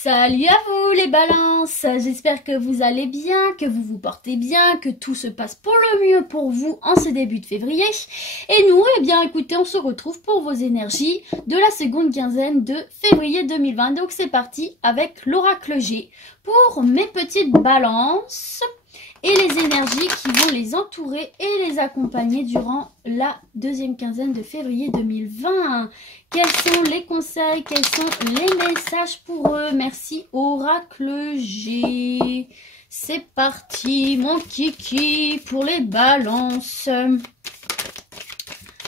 Salut à vous les balances, j'espère que vous allez bien, que vous vous portez bien, que tout se passe pour le mieux pour vous en ce début de février. Et nous, eh bien écoutez, on se retrouve pour vos énergies de la seconde quinzaine de février 2020. Donc c'est parti avec l'oracle G pour mes petites balances et les énergies qui vont les entourer et les accompagner durant la deuxième quinzaine de février 2020. Quels sont les conseils, quels sont les messages pour eux? Merci Oracle G. C'est parti mon kiki pour les balances.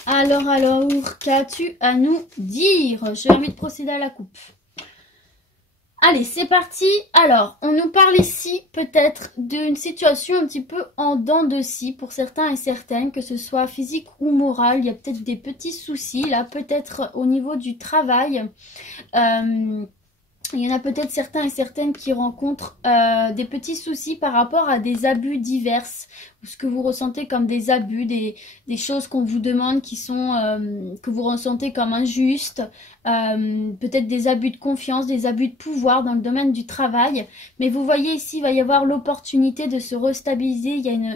Alors, qu'as-tu à nous dire? J'ai envie de procéder à la coupe. Allez, c'est parti. Alors, on nous parle ici peut-être d'une situation un petit peu en dents de scie pour certains et certaines, que ce soit physique ou moral. Il y a peut-être des petits soucis là, peut-être au niveau du travail. Il y en a peut-être certains et certaines qui rencontrent des petits soucis par rapport à des abus divers, ou ce que vous ressentez comme des abus, des choses qu'on vous demande qui sont que vous ressentez comme injustes, peut-être des abus de confiance, des abus de pouvoir dans le domaine du travail. Mais vous voyez ici, il va y avoir l'opportunité de se restabiliser.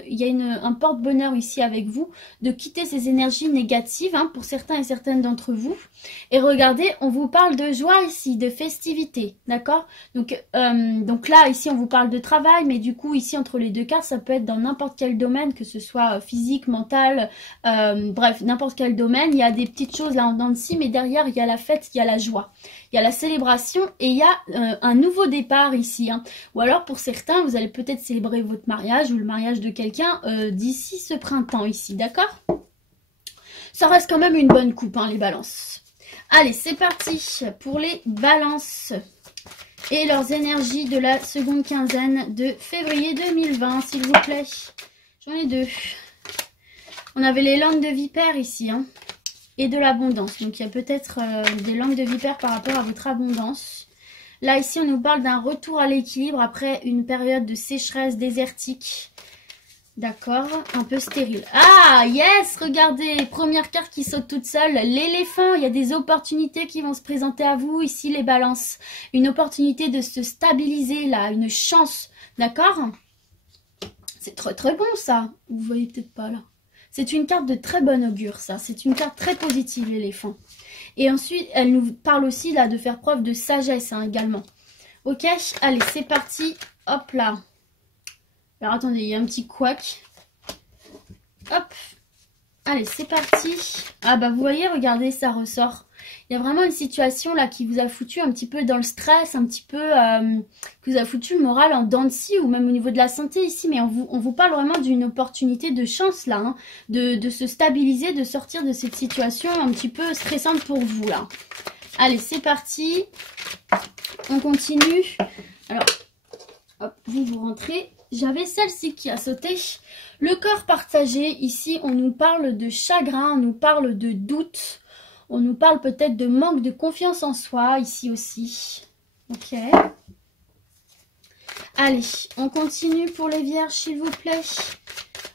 Il y a un porte-bonheur ici avec vous, de quitter ces énergies négatives hein, pour certains et certaines d'entre vous. Et regardez, on vous parle de joie ici, de festivité, d'accord? Donc là, ici, on vous parle de travail, mais du coup, ici, entre les deux cartes, ça peut être dans n'importe quel domaine, que ce soit physique, mental, bref, n'importe quel domaine. Il y a des petites choses là en dents de scie, mais derrière, il y a la fête, il y a la joie, il y a la célébration et il y a un nouveau départ ici. Hein. Ou alors, pour certains, vous allez peut-être célébrer votre mariage ou le mariage de quelqu'un d'ici ce printemps ici, d'accord? Ça reste quand même une bonne coupe, hein, les balances. Allez, c'est parti pour les balances et leurs énergies de la seconde quinzaine de février 2020, s'il vous plaît. J'en ai deux. On avait les langues de vipère ici, hein, et de l'abondance. Donc, il y a peut-être des langues de vipère par rapport à votre abondance. Là, ici, on nous parle d'un retour à l'équilibre après une période de sécheresse désertique. D'accord, un peu stérile. Ah, yes, regardez, première carte qui saute toute seule, l'éléphant. Il y a des opportunités qui vont se présenter à vous, ici les balances. Une opportunité de se stabiliser là, une chance, d'accord? C'est très très bon ça, vous voyez peut-être pas là. C'est une carte de très bon augure ça, c'est une carte très positive l'éléphant. Et ensuite, elle nous parle aussi là de faire preuve de sagesse hein, également. Ok, allez, c'est parti, hop là. Alors attendez, il y a un petit couac. Hop. Allez, c'est parti. Ah bah vous voyez, regardez, ça ressort. Il y a vraiment une situation là qui vous a foutu un petit peu dans le stress, un petit peu qui vous a foutu le moral en dents de scie ou même au niveau de la santé ici. Mais on vous parle vraiment d'une opportunité de chance là, hein, de se stabiliser, de sortir de cette situation un petit peu stressante pour vous là. Allez, c'est parti. On continue. Alors, hop, vous rentrez. J'avais celle-ci qui a sauté. Le corps partagé, ici, on nous parle de chagrin, on nous parle de doute. On nous parle peut-être de manque de confiance en soi, ici aussi. Ok. Allez, on continue pour les vierges, s'il vous plaît.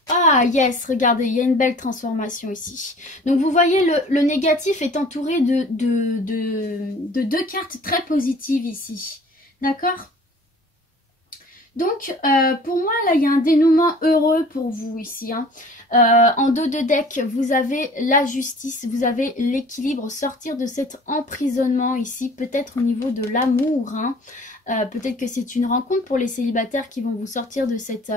Ah, yes, regardez, il y a une belle transformation ici. Donc, vous voyez, le négatif est entouré de deux cartes très positives ici. D'accord ? Donc, pour moi, là, il y a un dénouement heureux pour vous ici. Hein. En dos de deck, vous avez la justice, vous avez l'équilibre, sortir de cet emprisonnement ici, peut-être au niveau de l'amour. Hein. Peut-être que c'est une rencontre pour les célibataires qui vont vous sortir de cette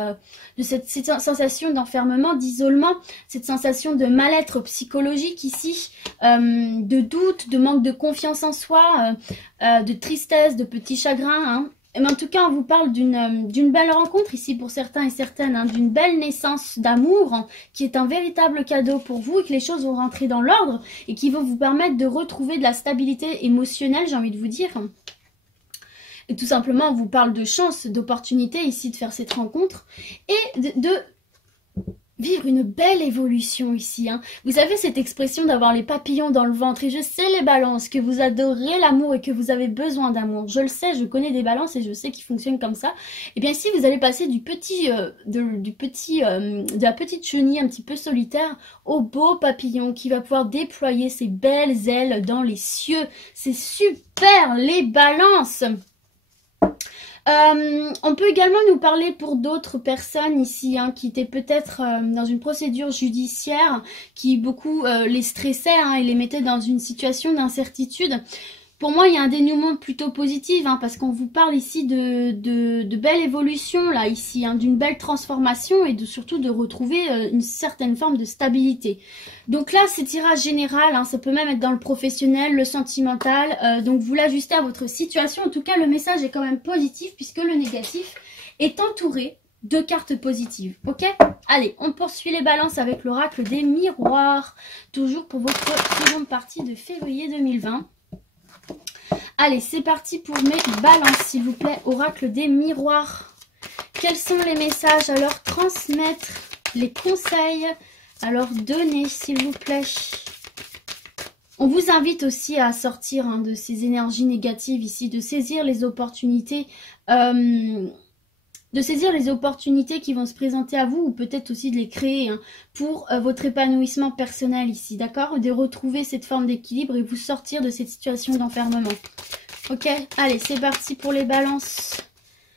sensation d'enfermement, d'isolement, cette sensation de mal-être psychologique ici, de doute, de manque de confiance en soi, de tristesse, de petits chagrins, hein. Mais en tout cas, on vous parle d'une belle rencontre ici pour certains et certaines, hein, d'une belle naissance d'amour hein, qui est un véritable cadeau pour vous et que les choses vont rentrer dans l'ordre et qui vont vous permettre de retrouver de la stabilité émotionnelle, j'ai envie de vous dire. Et tout simplement, on vous parle de chance, d'opportunité ici de faire cette rencontre et de vivre une belle évolution ici. Hein. Vous savez cette expression d'avoir les papillons dans le ventre. Et je sais les balances, que vous adorez l'amour et que vous avez besoin d'amour. Je le sais, je connais des balances et je sais qu'ils fonctionnent comme ça. Et bien ici, vous allez passer de la petite chenille un petit peu solitaire au beau papillon qui va pouvoir déployer ses belles ailes dans les cieux. C'est super les balances. On peut également nous parler pour d'autres personnes ici, hein, qui étaient peut-être dans une procédure judiciaire, qui beaucoup les stressait, hein, et les mettait dans une situation d'incertitude. Pour moi, il y a un dénouement plutôt positif, hein, parce qu'on vous parle ici de belle évolution, là, ici, hein, d'une belle transformation et surtout de retrouver une certaine forme de stabilité. Donc là, c'est tirage général, hein, ça peut même être dans le professionnel, le sentimental, donc vous l'ajustez à votre situation. En tout cas, le message est quand même positif puisque le négatif est entouré de cartes positives, ok? Allez, on poursuit les balances avec l'oracle des miroirs, toujours pour votre seconde partie de février 2020. Allez, c'est parti pour mes balances, s'il vous plaît. Oracle des miroirs. Quels sont les messages à leur transmettre? Les conseils à leur donner, s'il vous plaît. On vous invite aussi à sortir, hein, de ces énergies négatives ici, de saisir les opportunités, qui vont se présenter à vous, ou peut-être aussi de les créer, hein, pour votre épanouissement personnel ici, d'accord? De retrouver cette forme d'équilibre et vous sortir de cette situation d'enfermement. Ok, allez, c'est parti pour les balances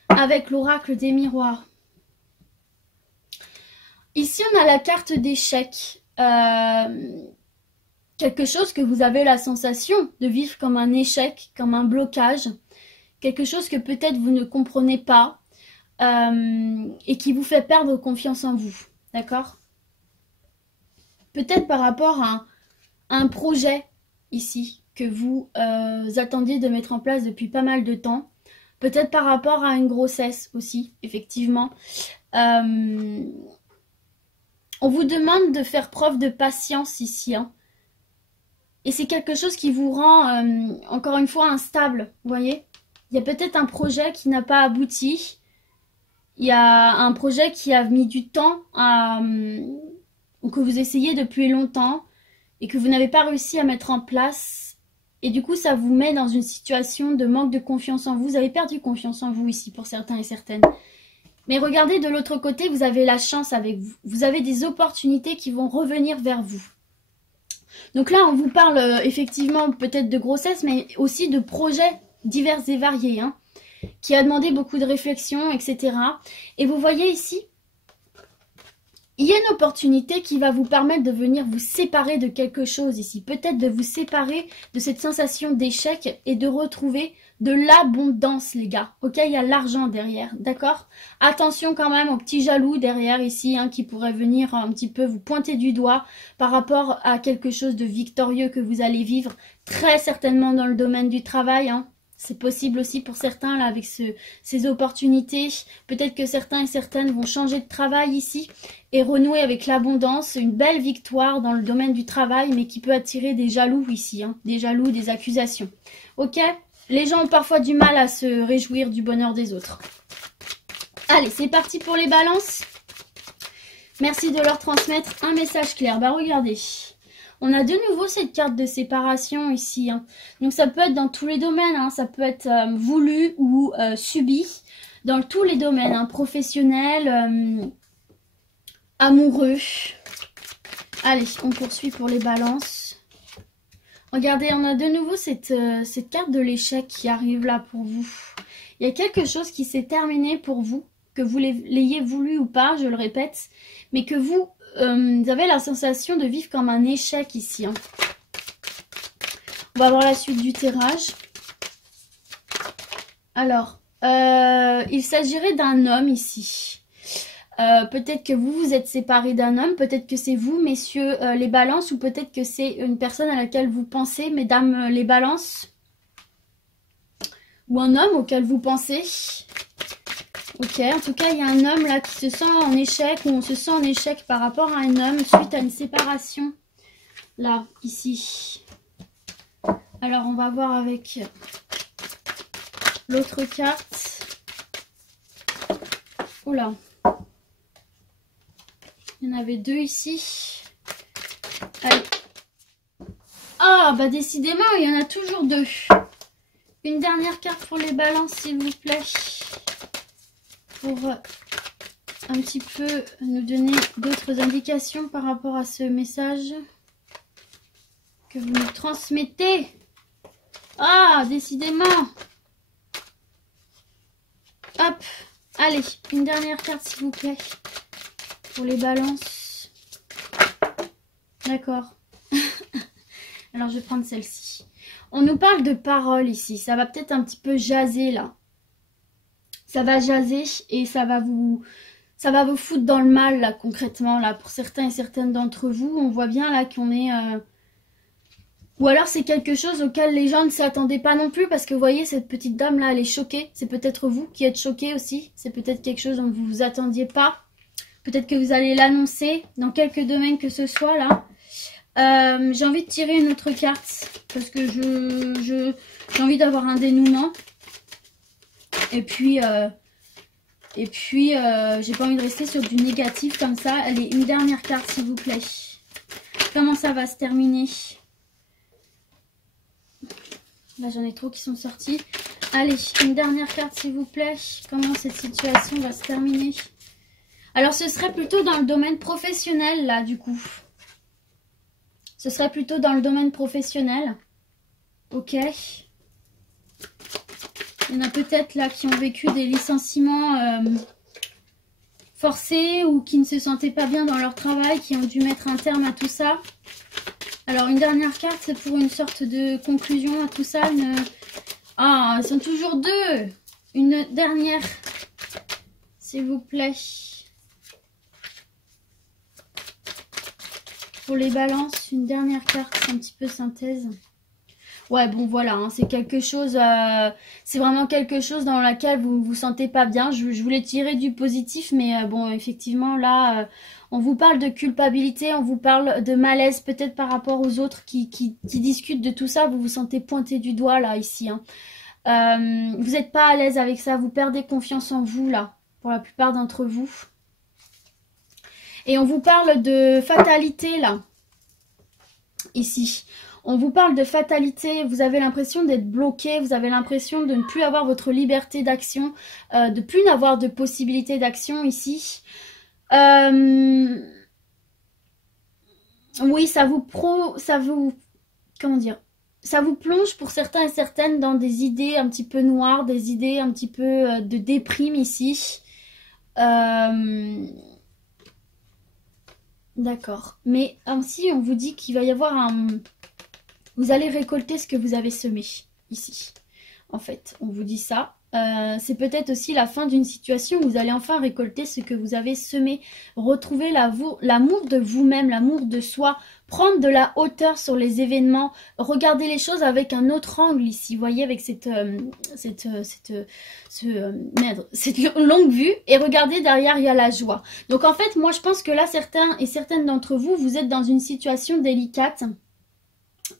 avec l'oracle des miroirs. Ici, on a la carte d'échec. Quelque chose que vous avez la sensation de vivre comme un échec, comme un blocage. Quelque chose que peut-être vous ne comprenez pas. Et qui vous fait perdre confiance en vous, d'accord? Peut-être par rapport à un projet ici que vous attendiez de mettre en place depuis pas mal de temps. Peut-être par rapport à une grossesse aussi, effectivement. On vous demande de faire preuve de patience ici, hein. Et c'est quelque chose qui vous rend, encore une fois, instable, vous voyez? Il y a peut-être un projet qui n'a pas abouti. Il y a un projet qui a mis du temps ou que vous essayez depuis longtemps et que vous n'avez pas réussi à mettre en place. Et du coup, ça vous met dans une situation de manque de confiance en vous. Vous avez perdu confiance en vous ici pour certains et certaines. Mais regardez de l'autre côté, vous avez la chance avec vous. Vous avez des opportunités qui vont revenir vers vous. Donc là, on vous parle effectivement peut-être de grossesse, mais aussi de projets divers et variés, hein, qui a demandé beaucoup de réflexion, etc. Et vous voyez ici, il y a une opportunité qui va vous permettre de venir vous séparer de quelque chose ici. Peut-être de vous séparer de cette sensation d'échec et de retrouver de l'abondance, les gars. Ok, il y a l'argent derrière, d'accord? Attention quand même aux petits jaloux derrière ici, hein, qui pourraient venir un petit peu vous pointer du doigt par rapport à quelque chose de victorieux que vous allez vivre, très certainement dans le domaine du travail, hein. C'est possible aussi pour certains là avec ces opportunités. Peut-être que certains et certaines vont changer de travail ici et renouer avec l'abondance. Une belle victoire dans le domaine du travail, mais qui peut attirer des jaloux ici, hein, des jaloux, des accusations. Ok? Les gens ont parfois du mal à se réjouir du bonheur des autres. Allez, c'est parti pour les balances. Merci de leur transmettre un message clair. Bah regardez. On a de nouveau cette carte de séparation ici, hein. Donc ça peut être dans tous les domaines, hein. Ça peut être voulu ou subi. Dans tous les domaines, hein. Professionnel, amoureux. Allez, on poursuit pour les balances. Regardez, on a de nouveau cette carte de l'échec qui arrive là pour vous. Il y a quelque chose qui s'est terminé pour vous, que vous l'ayez voulu ou pas, je le répète, mais que vous avez la sensation de vivre comme un échec ici, hein. On va voir la suite du tirage. Alors, il s'agirait d'un homme ici. Peut-être que vous vous êtes séparés d'un homme, peut-être que c'est vous, messieurs les balances, ou peut-être que c'est une personne à laquelle vous pensez, mesdames les balances, ou un homme auquel vous pensez. Ok, en tout cas, il y a un homme là qui se sent en échec, ou on se sent en échec par rapport à un homme suite à une séparation. Là, ici. Alors, on va voir avec l'autre carte. Oula. Il y en avait deux ici. Allez. Ah, bah décidément, il y en a toujours deux. Une dernière carte pour les balances, s'il vous plaît. Pour un petit peu nous donner d'autres indications par rapport à ce message que vous nous transmettez. Ah, décidément. Hop, allez, une dernière carte s'il vous plaît. Pour les balances. D'accord. Alors je vais prendre celle-ci. On nous parle de paroles ici. Ça va peut-être un petit peu jaser là. Ça va jaser et ça va vous foutre dans le mal là concrètement là. Pour certains et certaines d'entre vous, on voit bien là qu'on est... Ou alors c'est quelque chose auquel les gens ne s'attendaient pas non plus parce que vous voyez cette petite dame là elle est choquée. C'est peut-être vous qui êtes choqué aussi. C'est peut-être quelque chose dont vous vous attendiez pas. Peut-être que vous allez l'annoncer dans quelques domaines que ce soit là. J'ai envie de tirer une autre carte parce que j'ai envie d'avoir un dénouement. Et puis j'ai pas envie de rester sur du négatif comme ça. Allez, une dernière carte s'il vous plaît. Comment ça va se terminer? Là j'en ai trop qui sont sortis. Allez, une dernière carte s'il vous plaît. Comment cette situation va se terminer? Alors ce serait plutôt dans le domaine professionnel là du coup. Ce serait plutôt dans le domaine professionnel. Ok. Il y en a peut-être là qui ont vécu des licenciements forcés ou qui ne se sentaient pas bien dans leur travail, qui ont dû mettre un terme à tout ça. Alors une dernière carte, c'est pour une sorte de conclusion à tout ça. Ah, ils sont toujours deux. Une dernière, s'il vous plaît. Pour les balances, une dernière carte, un petit peu synthèse. Ouais, bon voilà, hein, c'est quelque chose, c'est vraiment quelque chose dans laquelle vous ne vous sentez pas bien. Je voulais tirer du positif, mais bon, effectivement, là, on vous parle de culpabilité, on vous parle de malaise, peut-être par rapport aux autres qui discutent de tout ça. Vous vous sentez pointé du doigt, là, ici. Hein. Vous n'êtes pas à l'aise avec ça, vous perdez confiance en vous, là, pour la plupart d'entre vous. Et on vous parle de fatalité, là, ici. On vous parle de fatalité, vous avez l'impression d'être bloqué, vous avez l'impression de ne plus avoir votre liberté d'action, de plus n'avoir de possibilité d'action ici. Oui, ça vous plonge pour certains et certaines dans des idées un petit peu noires, des idées un petit peu de déprime ici. D'accord. Mais ainsi, on vous dit qu'il va y avoir un... Vous allez récolter ce que vous avez semé ici. En fait, on vous dit ça. C'est peut-être aussi la fin d'une situation où vous allez enfin récolter ce que vous avez semé. Retrouver l'amour de vous-même, l'amour de soi. Prendre de la hauteur sur les événements. Regarder les choses avec un autre angle ici. Vous voyez, avec cette longue vue. Et regardez, derrière, il y a la joie. Donc en fait, moi je pense que là, certains et certaines d'entre vous, vous êtes dans une situation délicate.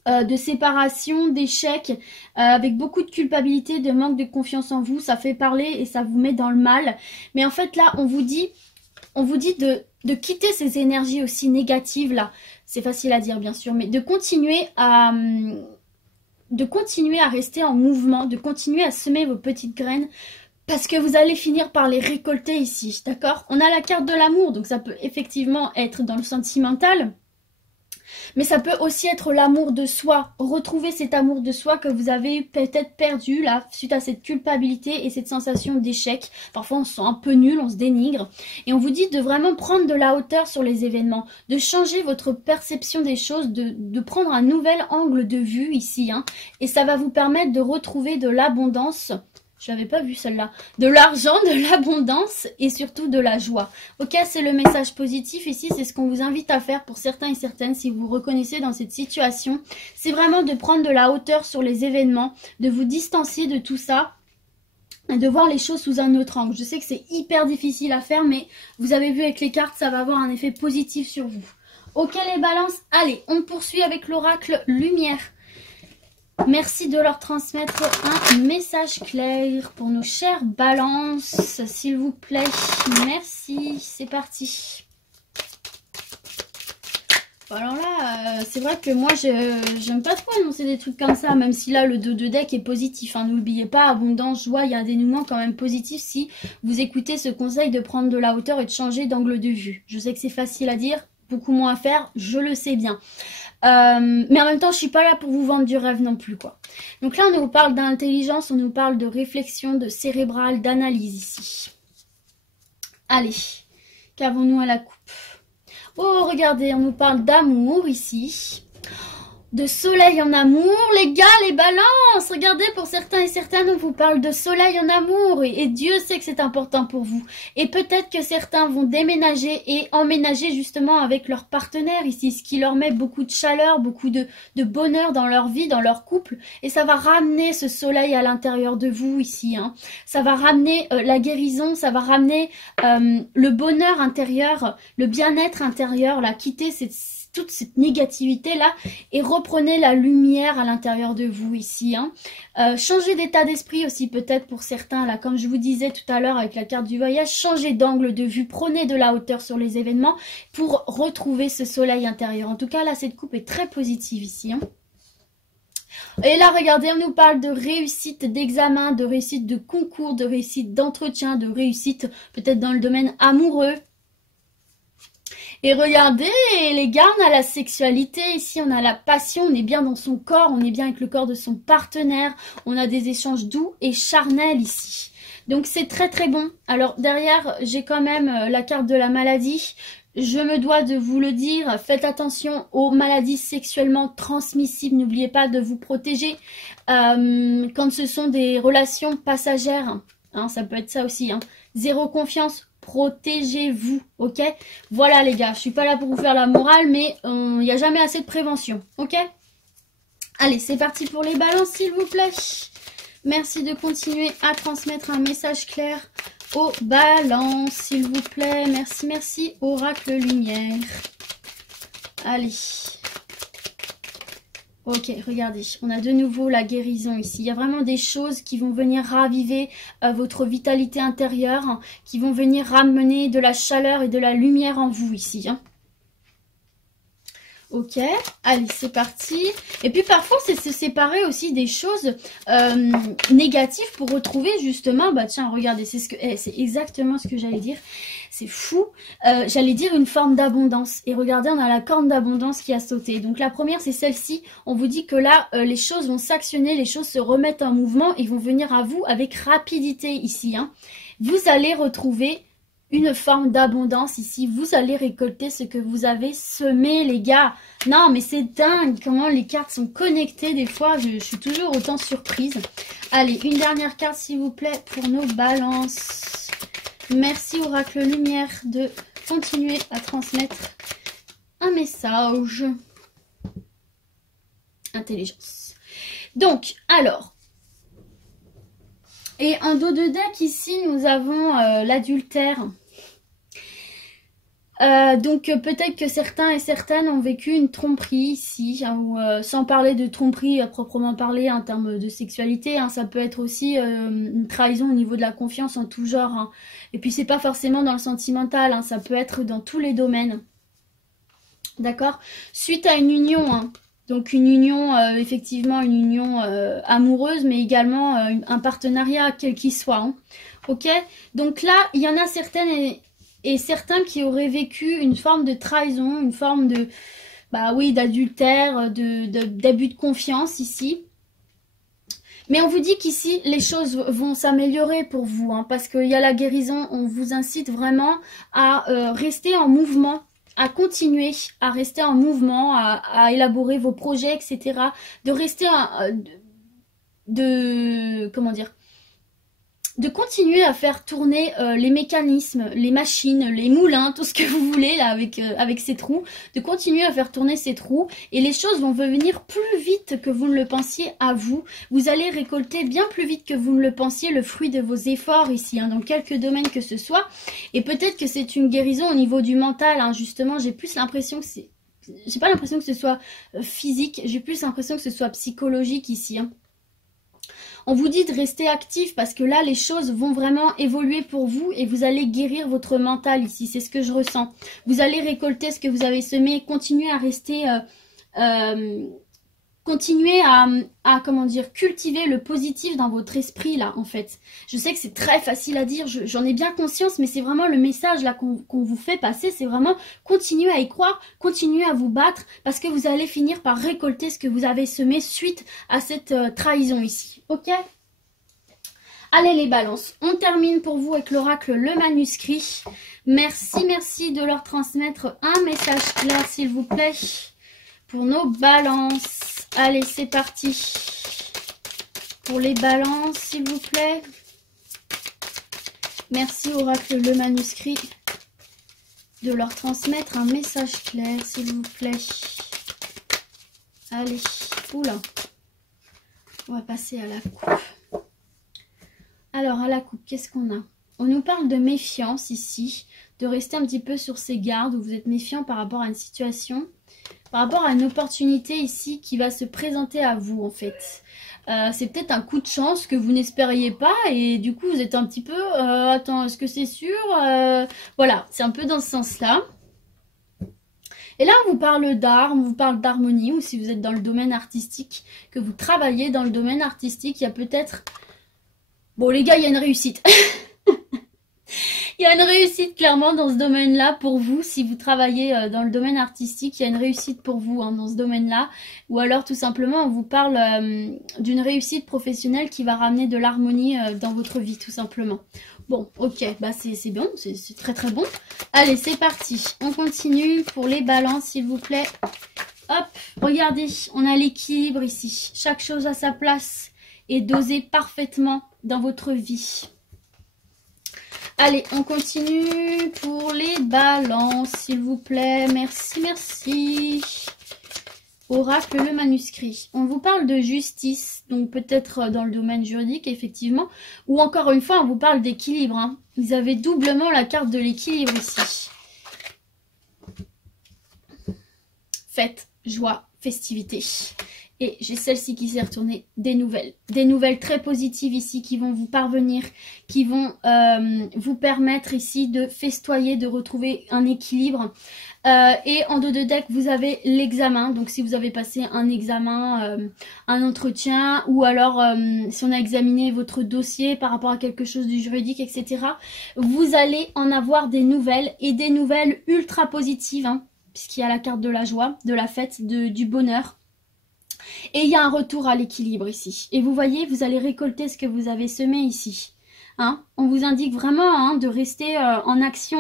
De séparation, d'échec, avec beaucoup de culpabilité, de manque de confiance en vous, ça fait parler et ça vous met dans le mal. Mais en fait là, on vous dit de quitter ces énergies aussi négatives là. C'est facile à dire bien sûr, mais de continuer à rester en mouvement, de continuer à semer vos petites graines. Parce que vous allez finir par les récolter ici, d'accord? On a la carte de l'amour, donc ça peut effectivement être dans le sentimental. Mais ça peut aussi être l'amour de soi, retrouver cet amour de soi que vous avez peut-être perdu là, suite à cette culpabilité et cette sensation d'échec. Parfois on se sent un peu nul, on se dénigre. Et on vous dit de vraiment prendre de la hauteur sur les événements, de changer votre perception des choses, de prendre un nouvel angle de vue ici. Hein, et ça va vous permettre de retrouver de l'abondance. Je l'avais pas vu celle-là. De l'argent, de l'abondance et surtout de la joie. Ok, c'est le message positif ici. C'est ce qu'on vous invite à faire pour certains et certaines si vous vous reconnaissez dans cette situation. C'est vraiment de prendre de la hauteur sur les événements, de vous distancier de tout ça et de voir les choses sous un autre angle. Je sais que c'est hyper difficile à faire, mais vous avez vu avec les cartes, ça va avoir un effet positif sur vous. Ok les balances, allez, on poursuit avec l'oracle lumière. Merci de leur transmettre un message clair pour nos chères balances, s'il vous plaît. Merci, c'est parti. Bon alors là, c'est vrai que moi, j'aime pas trop annoncer des trucs comme ça, même si là, le 2 de deck est positif. Hein. N'oubliez pas, abondance, joie, il y a un dénouement quand même positif si vous écoutez ce conseil de prendre de la hauteur et de changer d'angle de vue. Je sais que c'est facile à dire, beaucoup moins à faire, je le sais bien. Mais en même temps, je suis pas là pour vous vendre du rêve non plus, quoi. Donc là, on nous parle d'intelligence, on nous parle de réflexion, de cérébral, d'analyse ici. Allez, qu'avons-nous à la coupe? Oh, regardez, on nous parle d'amour ici. De soleil en amour, les gars, les balances. Regardez, pour certains et certaines, on vous parle de soleil en amour. Et Dieu sait que c'est important pour vous. Et peut-être que certains vont déménager et emménager justement avec leur partenaire ici. Ce qui leur met beaucoup de chaleur, beaucoup de bonheur dans leur vie, dans leur couple. Et ça va ramener ce soleil à l'intérieur de vous ici. Hein. Ça va ramener la guérison, ça va ramener le bonheur intérieur, le bien-être intérieur. Là, quitter toute cette négativité là et reprenez la lumière à l'intérieur de vous ici. Hein. Changez d'état d'esprit aussi peut-être pour certains là, comme je vous disais tout à l'heure avec la carte du voyage, changez d'angle de vue, prenez de la hauteur sur les événements pour retrouver ce soleil intérieur. En tout cas là, cette coupe est très positive ici. Hein. Et là, regardez, on nous parle de réussite d'examen, de réussite de concours, de réussite d'entretien, de réussite peut-être dans le domaine amoureux. Et regardez, les gars, on a la sexualité, ici on a la passion, on est bien dans son corps, on est bien avec le corps de son partenaire, on a des échanges doux et charnels ici. Donc c'est très très bon. Alors derrière, j'ai quand même la carte de la maladie. Je me dois de vous le dire, faites attention aux maladies sexuellement transmissibles, n'oubliez pas de vous protéger quand ce sont des relations passagères, hein, ça peut être ça aussi, hein. Zéro confiance. Protégez-vous, ok? Voilà les gars, je suis pas là pour vous faire la morale, mais il n'y a jamais assez de prévention, ok? Allez, c'est parti pour les balances, s'il vous plaît. Merci de continuer à transmettre un message clair aux balances, s'il vous plaît. Merci, merci, oracle lumière. Allez. Ok, regardez, on a de nouveau la guérison ici. Il y a vraiment des choses qui vont venir raviver votre vitalité intérieure, hein, qui vont venir ramener de la chaleur et de la lumière en vous ici. Hein. Ok, allez, c'est parti. Et puis parfois, c'est se séparer aussi des choses négatives pour retrouver justement, bah tiens, regardez, c'est exactement ce que j'allais dire. C'est fou. J'allais dire une forme d'abondance. Et regardez, on a la corne d'abondance qui a sauté. Donc la première, c'est celle-ci. On vous dit que là, les choses vont s'actionner, les choses se remettent en mouvement et vont venir à vous avec rapidité ici. Hein. Vous allez retrouver une forme d'abondance ici. Vous allez récolter ce que vous avez semé, les gars. Non, mais c'est dingue comment les cartes sont connectées. Des fois, je suis toujours autant surprise. Allez, une dernière carte, s'il vous plaît, pour nos balances. Merci, Oracle Lumière, de continuer à transmettre un message. Intelligence. Donc, alors... Et en dos de deck, ici, nous avons l'adultère. Donc peut-être que certains et certaines ont vécu une tromperie ici, hein, ou, sans parler de tromperie à proprement parler en termes de sexualité, hein, ça peut être aussi une trahison au niveau de la confiance en tout genre. Hein. Et puis c'est pas forcément dans le sentimental, hein, ça peut être dans tous les domaines. D'accord? Suite à une union, hein. Donc une union, effectivement une union amoureuse, mais également un partenariat quel qu'il soit. Hein. Ok? Donc là, il y en a certaines et certains qui auraient vécu une forme de trahison, une forme de, bah oui, d'adultère, d'abus de confiance ici. Mais on vous dit qu'ici, les choses vont s'améliorer pour vous, hein, parce qu'il y a la guérison, on vous incite vraiment à rester en mouvement, à continuer à rester en mouvement, à élaborer vos projets, etc. De rester, comment dire, de continuer à faire tourner les mécanismes, les machines, les moulins, tout ce que vous voulez là avec ces trous, de continuer à faire tourner ces trous et les choses vont venir plus vite que vous ne le pensiez à vous. Vous allez récolter bien plus vite que vous ne le pensiez le fruit de vos efforts ici, hein, dans quelques domaines que ce soit. Et peut-être que c'est une guérison au niveau du mental, hein, justement, j'ai plus l'impression que c'est... J'ai pas l'impression que ce soit physique, j'ai plus l'impression que ce soit psychologique ici, hein. On vous dit de rester actif parce que là, les choses vont vraiment évoluer pour vous et vous allez guérir votre mental ici. C'est ce que je ressens. Vous allez récolter ce que vous avez semé, continuer à rester continuez comment dire, cultiver le positif dans votre esprit là en fait. Je sais que c'est très facile à dire, j'en ai bien conscience, mais c'est vraiment le message là qu'on vous fait passer, c'est vraiment continuez à y croire, continuez à vous battre parce que vous allez finir par récolter ce que vous avez semé suite à cette trahison ici, ok? Allez les balances, on termine pour vous avec l'oracle le manuscrit. Merci de leur transmettre un message clair s'il vous plaît pour nos balances. Allez, c'est parti. Pour les balances, s'il vous plaît. Merci, oracle le manuscrit, de leur transmettre un message clair, s'il vous plaît. Allez, oula. On va passer à la coupe. Alors, à la coupe, qu'est-ce qu'on a? On nous parle de méfiance ici, de rester un petit peu sur ses gardes, où vous êtes méfiant par rapport à une situation. Par rapport à une opportunité ici qui va se présenter à vous en fait. C'est peut-être un coup de chance que vous n'espériez pas et du coup vous êtes un petit peu attends, est-ce que c'est sûr voilà, c'est un peu dans ce sens-là. Et là on vous parle d'art, on vous parle d'harmonie, ou si vous êtes dans le domaine artistique, que vous travaillez dans le domaine artistique, il y a peut-être... Bon les gars, il y a une réussite. Il y a une réussite clairement dans ce domaine-là pour vous. Si vous travaillez dans le domaine artistique, il y a une réussite pour vous dans ce domaine-là. Ou alors tout simplement on vous parle d'une réussite professionnelle qui va ramener de l'harmonie dans votre vie tout simplement. Bon, ok, bah c'est bon, c'est très très bon. Allez, c'est parti. On continue pour les balances s'il vous plaît. Hop, regardez, on a l'équilibre ici. Chaque chose à sa place et dosée parfaitement dans votre vie. Allez, on continue pour les balances, s'il vous plaît. Merci. Oracle, le manuscrit. On vous parle de justice, donc peut-être dans le domaine juridique, effectivement. Ou encore une fois, on vous parle d'équilibre. Hein. Vous avez doublement la carte de l'équilibre ici. Fête, joie, festivité. Et j'ai celle-ci qui s'est retournée, des nouvelles très positives ici qui vont vous parvenir, qui vont vous permettre ici de festoyer, de retrouver un équilibre. Et en dos de deck, vous avez l'examen. Donc si vous avez passé un examen, un entretien, ou alors si on a examiné votre dossier par rapport à quelque chose du juridique, etc. Vous allez en avoir des nouvelles, et des nouvelles ultra positives, hein, puisqu'il y a la carte de la joie, de la fête, du bonheur. Et il y a un retour à l'équilibre ici. Et vous voyez, vous allez récolter ce que vous avez semé ici. Hein, on vous indique vraiment de rester en action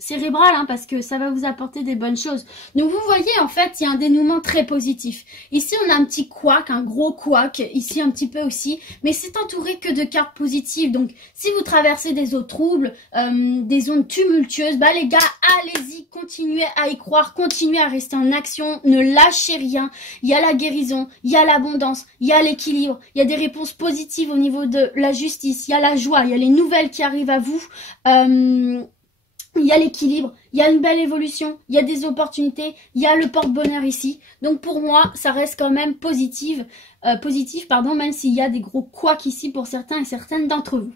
cérébrale, parce que ça va vous apporter des bonnes choses. Donc vous voyez, en fait, il y a un dénouement très positif. Ici, on a un petit couac, un gros couac. Ici, un petit peu aussi. Mais c'est entouré que de cartes positives. Donc, si vous traversez des eaux troubles, des zones tumultueuses, bah les gars, allez-y, continuez à y croire, continuez à rester en action, ne lâchez rien. Il y a la guérison, il y a l'abondance, il y a l'équilibre, il y a des réponses positives au niveau de la justice, il y a la joie, il y a les nouvelles qui arrivent à vous. Il y a l'équilibre, il y a une belle évolution, il y a des opportunités, il y a le porte-bonheur ici. Donc pour moi, ça reste quand même positif, même s'il y a des gros couacs ici pour certains et certaines d'entre vous.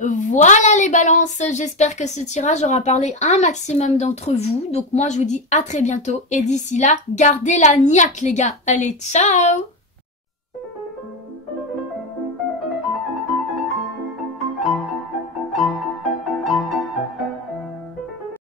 Voilà les balances, j'espère que ce tirage aura parlé à un maximum d'entre vous. Donc moi, je vous dis à très bientôt et d'ici là, gardez la niaque les gars. Allez, ciao!